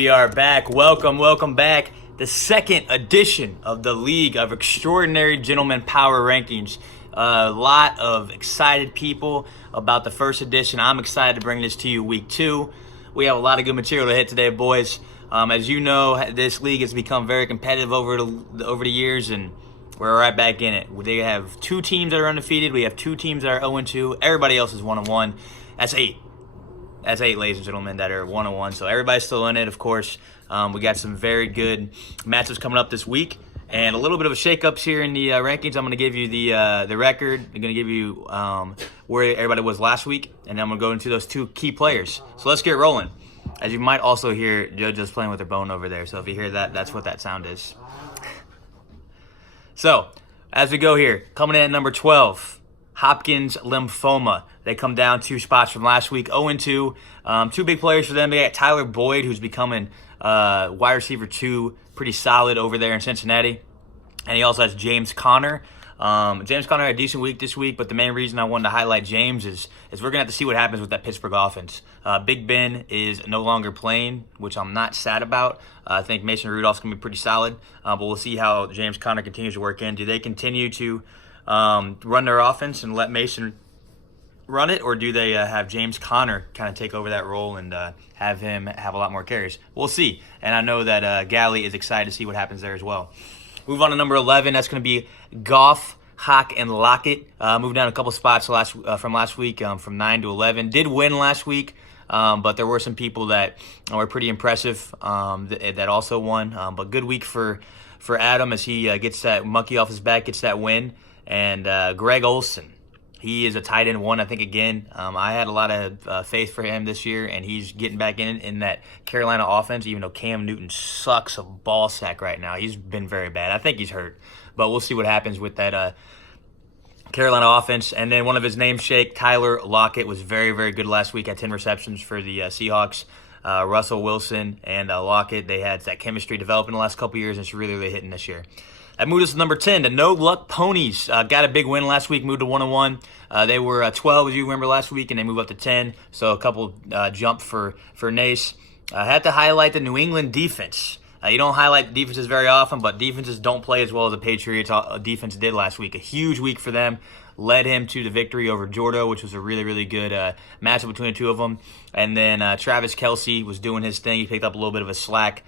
We are back. Welcome back. The second edition of the League of Extraordinary Gentlemen Power Rankings. A lot of excited people about the first edition. I'm excited to bring this to you week 2. We have a lot of good material to hit today, boys. As you know, this league has become very competitive over the years, and we're right back in it. They have 2 teams that are undefeated. We have 2 teams that are 0-2. Everybody else is 1-1. That's 8. That's 8, ladies and gentlemen, that are 1-1. So everybody's still in it, of course. We got some very good matchups coming up this week, and a little bit of a shakeups here in the rankings. I'm going to give you the record. I'm going to give you where everybody was last week, and then I'm going to go into those 2 key players. So let's get rolling. As you might also hear, JoJo's playing with her bone over there. So if you hear that, that's what that sound is. So as we go here, coming in at number 12. Hopkins Lymphoma. They come down 2 spots from last week, 0-2. 2 big players for them. They got Tyler Boyd, who's becoming wide receiver 2, pretty solid over there in Cincinnati. And he also has James Conner. James Conner had a decent week this week, but the main reason I wanted to highlight James is we're going to have to see what happens with that Pittsburgh offense. Big Ben is no longer playing, which I'm not sad about. I think Mason Rudolph's going to be pretty solid, but we'll see how James Conner continues to work in. Do they continue to run their offense and let Mason run it, or do they have James Conner kind of take over that role and have him have a lot more carries? We'll see. And I know that Galley is excited to see what happens there as well. Move on to number 11. That's going to be Goff, Hawk, and Lockett. Moved down a couple spots from last week, from 9 to 11. Did win last week, but there were some people that were pretty impressive that also won. But good week for Adam as he gets that monkey off his back, gets that win. And Greg Olsen, he is a tight end 1, I think, again. I had a lot of faith for him this year, and he's getting back in that Carolina offense, even though Cam Newton sucks a ball sack right now. He's been very bad. I think he's hurt, but we'll see what happens with that Carolina offense. And then one of his namesake, Tyler Lockett, was very, very good last week at 10 receptions for the Seahawks. Russell Wilson and Lockett, they had that chemistry developing the last couple years, and it's really, really hitting this year. That moved us to number 10. The No Luck Ponies got a big win last week, moved to 1-1. They were 12, as you remember, last week, and they moved up to 10. So a couple jump for Nace. I had to highlight the New England defense. You don't highlight defenses very often, but defenses don't play as well as the Patriots defense did last week. A huge week for them. Led him to the victory over Jordo, which was a really, really good matchup between the 2 of them. And then Travis Kelce was doing his thing. He picked up a little bit of a slack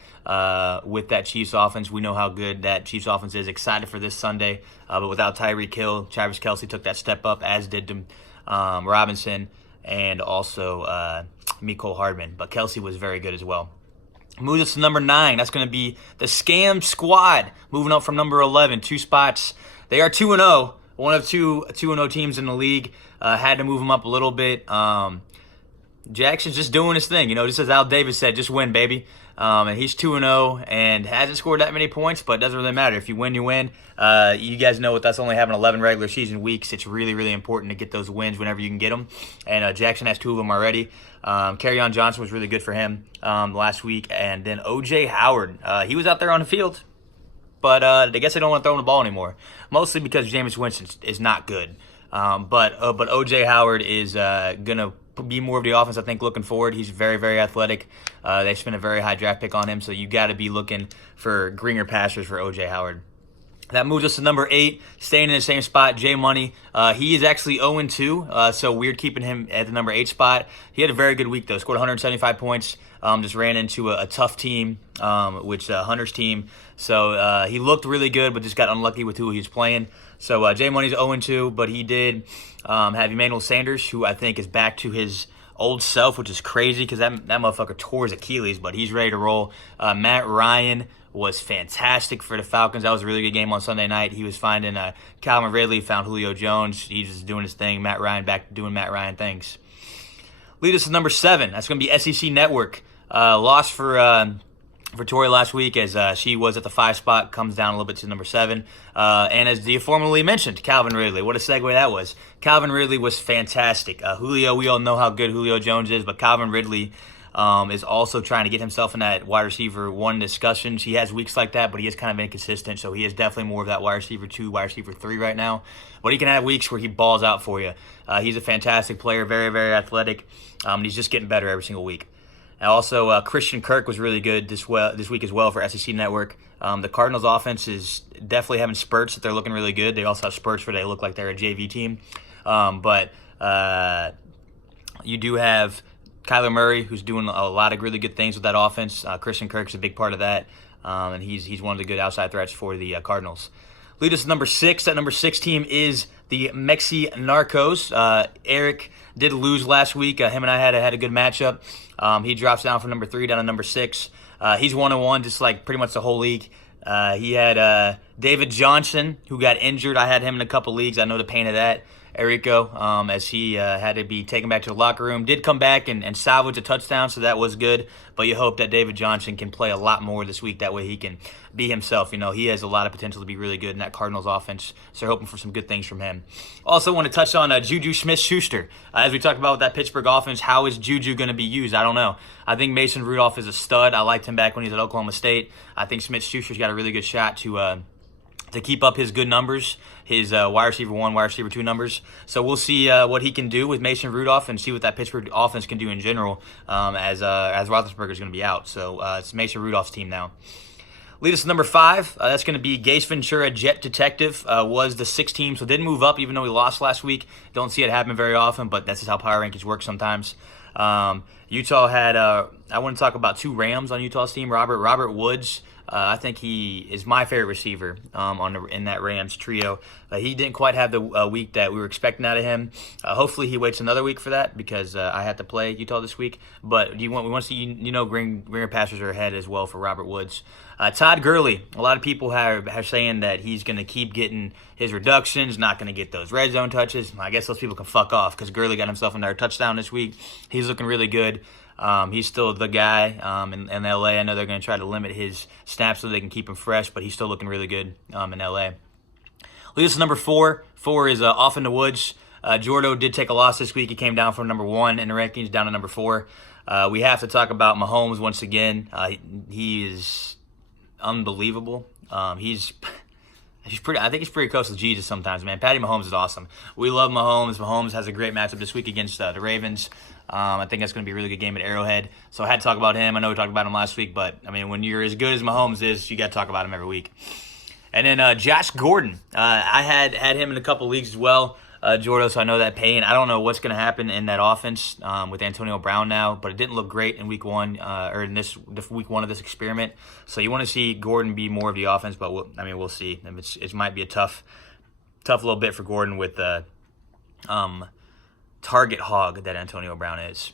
with that Chiefs offense. We know how good that Chiefs offense is. Excited for this Sunday. But without Tyreek Hill, Travis Kelce took that step up, as did Robinson and also Mecole Hardman. But Kelce was very good as well. Moves us to number 9. That's going to be the Scam Squad. Moving up from number 11, 2 spots. They are 2-0. One of 2-0 teams in the league. Had to move him up a little bit. Jackson's just doing his thing, just as Al Davis said, just win, baby. And he's 2-0 and hasn't scored that many points, but it doesn't really matter. If you win, you win. You guys know with us only having 11 regular season weeks, it's really, really important to get those wins whenever you can get them. And Jackson has 2 of them already. Kerryon Johnson was really good for him last week. And then O.J. Howard, he was out there on the field. But I guess they don't want to throw him the ball anymore, mostly because Jameis Winston is not good. But O.J. Howard is going to be more of the offense, I think, looking forward. He's very, very athletic. They spent a very high draft pick on him, so you got to be looking for greener pastures for O.J. Howard. That moves us to number 8, staying in the same spot, Jay Money. He is actually 0-2, so weird keeping him at the number 8 spot. He had a very good week, though. Scored 175 points. Just ran into a tough team, which Hunter's team. So he looked really good, but just got unlucky with who he was playing. So Jay Money's 0-2, but he did have Emmanuel Sanders, who I think is back to his old self, which is crazy because that motherfucker tore his Achilles, but he's ready to roll. Matt Ryan was fantastic for the Falcons. That was a really good game on Sunday night. He was finding Calvin Ridley, found Julio Jones. He's just doing his thing. Matt Ryan back to doing Matt Ryan things. Lead us to number 7. That's going to be SEC Network. Loss for Tori last week as she was at the 5 spot, comes down a little bit to number 7. And as the formerly mentioned, Calvin Ridley. What a segue that was. Calvin Ridley was fantastic. Julio, we all know how good Julio Jones is, but Calvin Ridley is also trying to get himself in that wide receiver 1 discussions. He has weeks like that, but he is kind of inconsistent, so he is definitely more of that wide receiver 2, wide receiver 3 right now. But he can have weeks where he balls out for you. He's a fantastic player, very, very athletic. He's just getting better every single week. And also, Christian Kirk was really good this week as well for SEC Network. The Cardinals' offense is definitely having spurts that they're looking really good. They also have spurts where they look like they're a JV team. But you do have Kyler Murray, who's doing a lot of really good things with that offense. Christian Kirk's a big part of that, and he's one of the good outside threats for the Cardinals. Lead us to number 6. That number 6 team is the Mexi Narcos. Eric did lose last week. Him and I had a good matchup. He drops down from number 3 down to number 6. He's 1-1, just like pretty much the whole league. He had David Johnson, who got injured. I had him in a couple leagues. I know the pain of that. Erico, as he had to be taken back to the locker room, did come back and salvage a touchdown, so that was good. But you hope that David Johnson can play a lot more this week. That way he can be himself. You know, he has a lot of potential to be really good in that Cardinals offense, so hoping for some good things from him. Also want to touch on Juju Smith-Schuster. As we talked about with that Pittsburgh offense, how is Juju going to be used? I don't know. I think Mason Rudolph is a stud. I liked him back when he was at Oklahoma State. I think Smith-Schuster's got a really good shot to keep up his good numbers, his wide receiver 1, wide receiver 2 numbers. So we'll see what he can do with Mason Rudolph and see what that Pittsburgh offense can do in general as Roethlisberger is going to be out. So it's Mason Rudolph's team now. Lead us to number 5. That's going to be Gase Ventura, Jet Detective, was the 6th team, so didn't move up even though he lost last week. Don't see it happen very often, but that's just how power rankings work sometimes. Utah had, I want to talk about 2 Rams on Utah's team. Robert Woods. I think he is my favorite receiver in that Rams trio. He didn't quite have the week that we were expecting out of him. Hopefully he waits another week for that because I had to play Utah this week. But we want to see, greener pastures are ahead as well for Robert Woods. Todd Gurley, a lot of people are saying that he's going to keep getting his reductions, not going to get those red zone touches. I guess those people can fuck off because Gurley got himself another touchdown this week. He's looking really good. He's still the guy in L.A. I know they're going to try to limit his snaps so they can keep him fresh, but he's still looking really good in L.A. Lead us to number 4. 4 is Off in the Woods. Jordo did take a loss this week. He came down from number 1 in the rankings down to number 4. We have to talk about Mahomes once again. He is unbelievable. He's pretty. I think he's pretty close to Jesus sometimes, man. Patty Mahomes is awesome. We love Mahomes. Mahomes has a great matchup this week against the Ravens. I think that's going to be a really good game at Arrowhead. So I had to talk about him. I know we talked about him last week, but, I mean, when you're as good as Mahomes is, you got to talk about him every week. And then Josh Gordon. I had him in a couple leagues as well, Jordo, so I know that pain. I don't know what's going to happen in that offense with Antonio Brown now, but it didn't look great in week 1 or in week 1 of this experiment. So you want to see Gordon be more of the offense, but we'll see. It might be a tough little bit for Gordon with target hog that Antonio Brown is.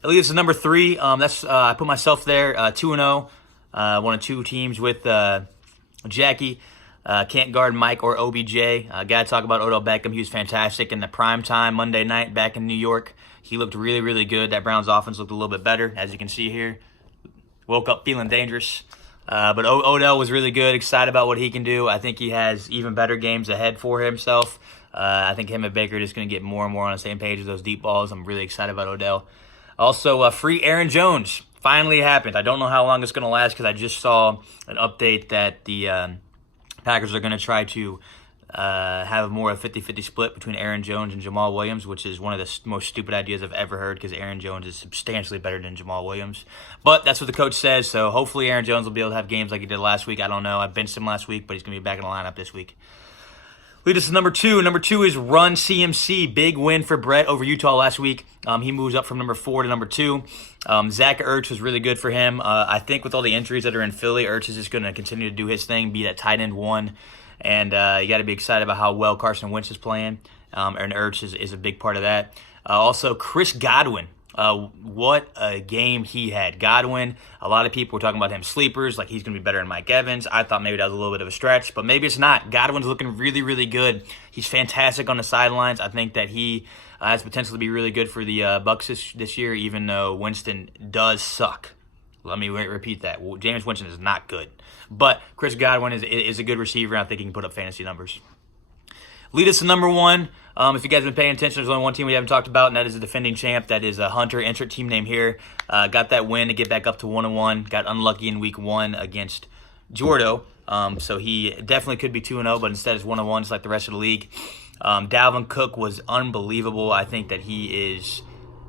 That leaves us to number 3. I put myself there, 2-0. One of 2 teams with Jackie. Can't guard Mike or OBJ. Got to talk about Odell Beckham. He was fantastic in the primetime Monday night back in New York. He looked really, really good. That Browns offense looked a little bit better, as you can see here. Woke up feeling dangerous. But Odell was really good, excited about what he can do. I think he has even better games ahead for himself. I think him and Baker are just going to get more and more on the same page with those deep balls. I'm really excited about Odell. Also, free Aaron Jones finally happened. I don't know how long it's going to last because I just saw an update that the Packers are going to try to have more of a 50-50 split between Aaron Jones and Jamal Williams, which is one of the most stupid ideas I've ever heard because Aaron Jones is substantially better than Jamal Williams. But that's what the coach says, so hopefully Aaron Jones will be able to have games like he did last week. I don't know. I benched him last week, but he's going to be back in the lineup this week. Lead us to number 2. Number 2 is Run CMC. Big win for Brett over Utah last week. He moves up from number 4 to number 2. Zach Ertz was really good for him. I think with all the injuries that are in Philly, Ertz is just going to continue to do his thing, be that tight end 1. And you got to be excited about how well Carson Wentz is playing. And Ertz is a big part of that. Also, Chris Godwin. What a game he had. Godwin, a lot of people were talking about him sleepers, like he's going to be better than Mike Evans. I thought maybe that was a little bit of a stretch, but maybe it's not. Godwin's looking really, really good. He's fantastic on the sidelines. I think that he has potential to be really good for the Bucks this year, even though Winston does suck. Let me repeat that. Jameis Winston is not good. But Chris Godwin is a good receiver, and I think he can put up fantasy numbers. Lead us to number 1. If you guys have been paying attention, there's only one team we haven't talked about, and that is the defending champ. That is a Hunter. Insert team name here. Got that win to get back up to 1-1. Got unlucky in week 1 against Jordo. So he definitely could be 2-0, but instead is 1-1, just like the rest of the league. Dalvin Cook was unbelievable. I think that he is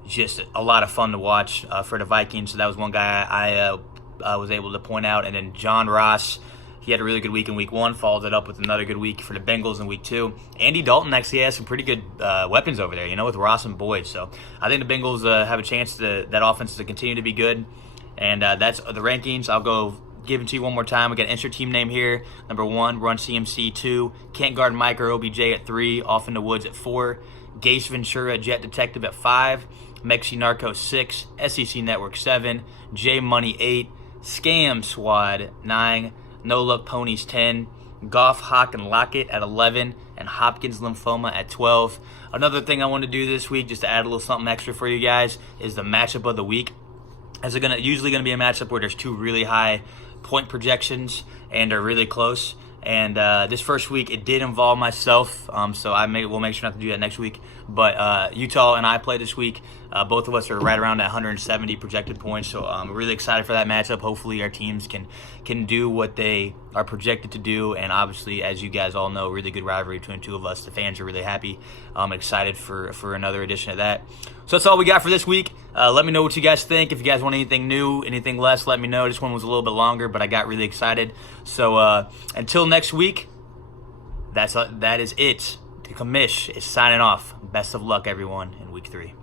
just a lot of fun to watch for the Vikings. So that was one guy I was able to point out. And then John Ross, he had a really good week in week 1, followed it up with another good week for the Bengals in week 2. Andy Dalton actually has some pretty good weapons over there, with Ross and Boyd. So I think the Bengals have a chance that offense to continue to be good. And that's the rankings. I'll go give it to you one more time. We got insert team name here. Number 1, Run CMC. 2, Can't Guard Mike or OBJ at 3. Off in the Woods at 4. Gase Ventura, Jet Detective at 5. Mexi Narco 6. SEC Network 7. J Money 8. Scam Squad 9. No Luck Ponies 10. Goff, Hawk, and Lockett at 11. And Hopkins Lymphoma at 12. Another thing I want to do this week, just to add a little something extra for you guys, is the matchup of the week. It's usually going to be a matchup where there's 2 really high point projections and are really close. And this first week, it did involve myself, so we'll make sure not to do that next week. But Utah and I played this week. Both of us are right around that 170 projected points, so I'm really excited for that matchup. Hopefully our teams can do what they are projected to do, and obviously, as you guys all know, really good rivalry between 2 of us. The fans are really happy. I'm excited for another edition of that. So that's all we got for this week. Let me know what you guys think. If you guys want anything new, anything less, let me know. This one was a little bit longer, but I got really excited. So until next week, that is it. The commish is signing off. Best of luck, everyone, in week 3.